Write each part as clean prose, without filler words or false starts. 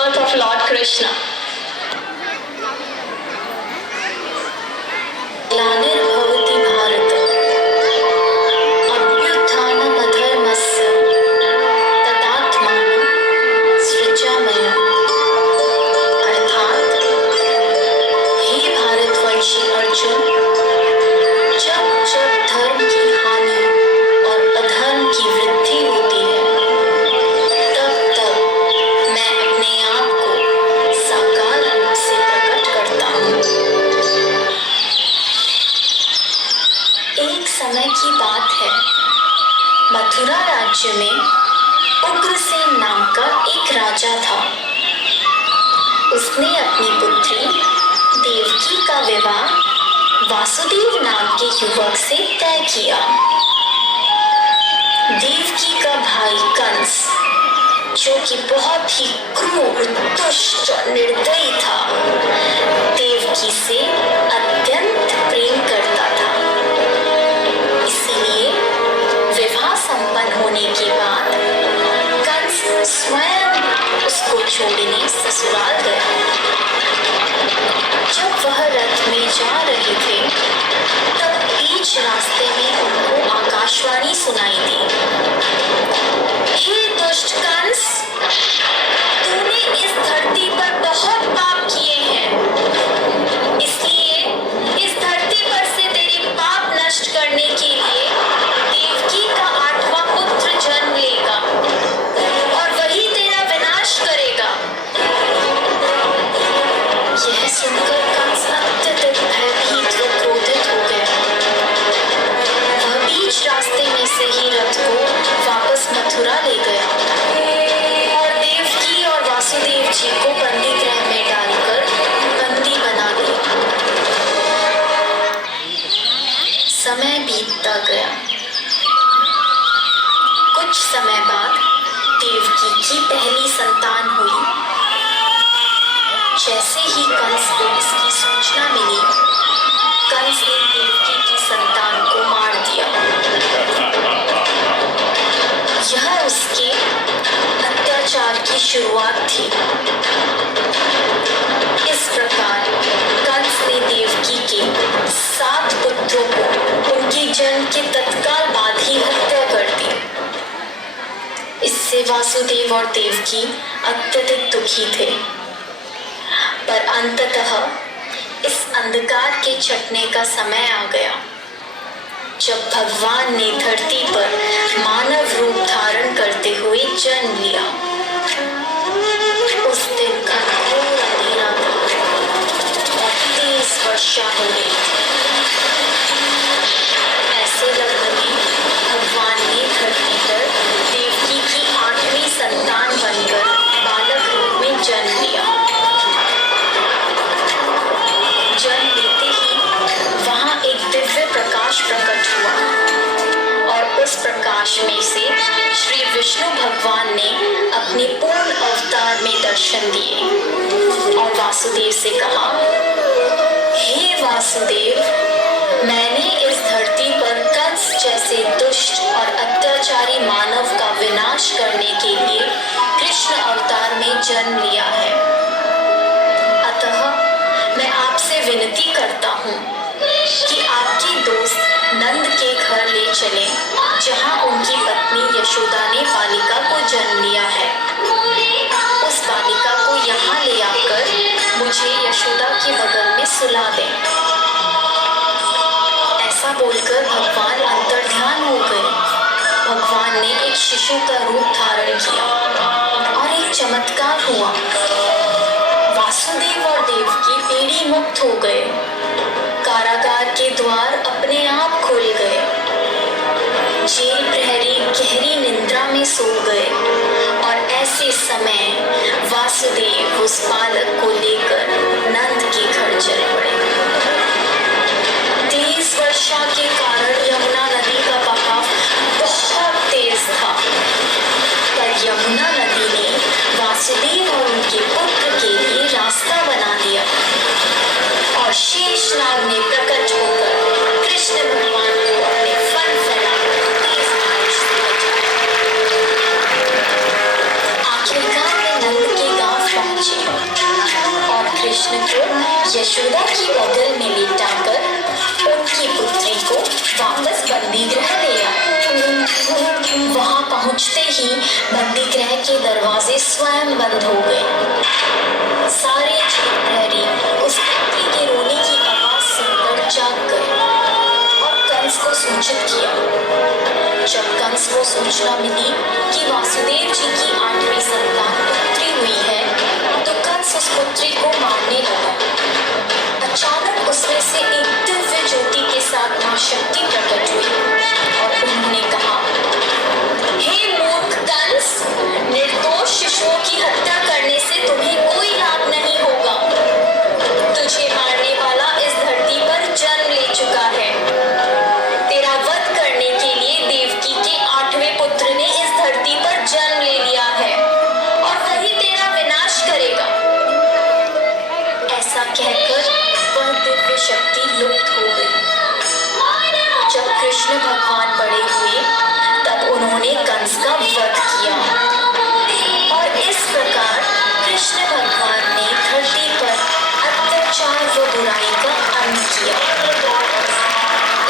birth of Lord Krishna. ग्लानिर्भवति Bharat अभ्युत्थानमधर्मस्य तदात्मानं सृजाम्यहम्। अर्थात हे भारतवर्षी अर्जुन, जब जब धर्म की हानि और अधर्म की वृद्धि होती है, तब तब मैं अपने आप को साकार रूप से प्रकट करता हूँ। एक समय की बात है, मथुरा राज्य में उग्रसेन नाम का एक राजा था। उसने अपनी पुत्री देवकी का विवाह वासुदेव नाम के युवक से तय किया। देवकी का भाई कंस, जो कि बहुत ही क्रूर, दुष्ट और निर्दयी था, देवकी से अत्यंत प्रेम करता था। इसीलिए विवाह संपन्न होने के बाद कंस स्वयं उसको छोड़ने ससुराल गया। जब वह रथ में जा रहे थे, तब बीच रास्ते में उनको आकाशवाणी सुनाई दी। हे दुष्ट कंस, तूने इस धरती पर बहुत पाप किए हैं, इसलिए इस धरती पर से तेरे पाप नष्ट करने के लिए देवकी का 8वां पुत्र जन्म लेगा और वही तेरा विनाश करेगा। यह सुनकर कंस अत्यधिक भयभीत व क्रोधित हो गया। वह बीच रास्ते में से ही रथ को वापस मथुरा ले गया और देवकी और वासुदेव जी को बंदी गृह में डालकर बंदी बना लिया। समय बीतता गया। कुछ समय बाद देवकी की पहली संतान हुई। जैसे ही कंस को इसकी सूचना मिली, कंस ने देवकी की संतान को मार दिया। यह उसके अत्याचार की शुरुआत थी। इस प्रकार कंस ने देवकी के 7 पुत्रों को उनके जन्म के तत्काल बाद ही हत्या कर दी। इससे वासुदेव और देवकी अत्यधिक दुखी थे। पर अंततः इस अंधकार के छटने का समय आ गया, जब भगवान ने धरती पर मानव रूप धारण करते हुए जन्म लिया। उस दिन घनघोर अंधेरा था और तेज वर्षा हो रही थी। ऐसे लग्न में भगवान ने धरती पर देवकी की 8वीं संतान बनकर बालक रूप में जन्म लिया। जन्म लेते ही वहां एक दिव्य प्रकाश प्रकट हुआ और उस प्रकाश में से श्री विष्णु भगवान ने अपने पूर्ण अवतार में दर्शन दिए और वासुदेव से कहा, हे वासुदेव, मैंने इस धरती पर कंस जैसे दुष्ट और अत्याचारी मानव का विनाश करने के लिए कृष्ण अवतार में जन्म लिया है। अतः मैं आपसे विनती करता हूँ कि आपके दोस्त नंद के घर ले चलें, जहाँ उनकी पत्नी यशोदा ने बालिका को जन्म लिया है। उस बालिका को यहाँ ले आकर मुझे यशोदा के बगल में सुला दें। ऐसा बोलकर भगवान अंतर्ध्यान हो गए। भगवान ने एक शिशु का रूप धारण किया और एक चमत्कार हुआ। वासुदेव और देवकी पीढ़ी मुक्त हो गए। कारागार के द्वार अपने आप खुल गए। जेल प्रहरी गहरी निद्रा में सो गए और ऐसे समय वासुदेव उस बालक को लेकर नंद के घर चल पड़े। तेज वर्षा के कारण यमुना नदी का बहाव बहुत तेज था, पर यमुना नदी ने वासुदेव और उनके पुत्र के लिए रास्ता बना दिया और शेषनाग ने प्रकट होकर कृष्ण भगवान को अपने फन फैलाकर तेज बारिश से बचाया। आखिरकार वे नंद के गांव पहुंचे। कृष्ण को यशोदा की बगल में लेटाकर उनकी पुत्री को वापस बंदी गृह ले आए। वहां पहुंचते ही बंदी गृह के दरवाजे स्वयं बंद हो गए। सारे जेल प्रहरी उस पुत्री के रोने की आवाज सुनकर जाग गए और कंस को सूचित किया। जब कंस को सूचना मिली कि वासुदेव जी की 8वीं संतान पुत्री हुई है, तो कंस उस पुत्री को मारने लगा। अचानक उसमें से एक दिव्य ज्योति के साथ मां शक्ति प्रकट हुई और उन्होंने कहा, हे मूर्ख कंस, निर्दोष शिशुओं की हत्या करने से तुम्हें कोई लाभ नहीं होगा। तुझे मारने वाला इस धरती पर जन्म ले चुका है। तेरा वध करने के लिए देवकी के 8वें पुत्र ने इस धरती पर जन्म ले लिया है और वही तेरा विनाश करेगा। ऐसा कहकर वह दिव्य शक्ति लुप्त हो गई। जब कृष्ण भगवान बड़े हुए तब उन्होंने कंस का वध किया और इस प्रकार कृष्ण भगवान ने धरती पर अत्याचार व बुराई का अंत किया।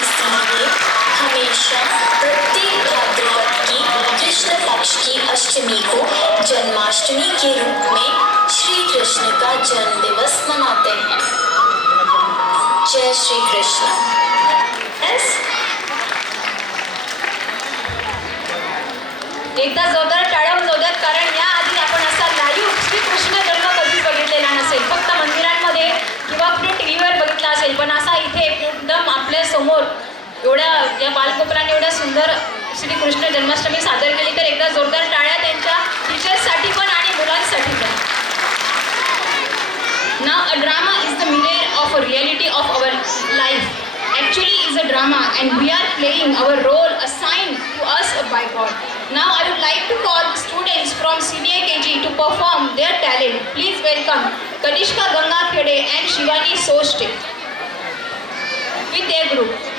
इसलिए हमेशा प्रत्येक भाद्रपद की कृष्ण पक्ष की अष्टमी को जन्माष्टमी के रूप में श्री कृष्ण का जन्म दिवस मनाते हैं। जय श्री कृष्ण। एकदा जोरदार टाळ्या वाजवूयात, कारण याआधी आपण असा लाईव्ह श्रीकृष्ण जन्म कधीच बघितलेला नसेल. फक्त मंदिरांमध्ये किंवा कुठे टीव्हीवर बघितला असेल, पण असा इथे एकदम आपल्या समोर एवढ्या या बालगोपालांनी एवढ्या सुंदर श्रीकृष्ण जन्माष्टमी सादर केली. तर एकदा जोरदार टाळ्या त्यांच्या टीचर्ससाठी पण आणि मुलांसाठी पण. Now a drama is the mirror of a reality of our life. Actually is a drama and we are playing our role assigned to us by God. Now I would like to call the students from CDA KG to perform their talent. Please welcome Kanishka Ganga Khede and Shivani Soste with their group.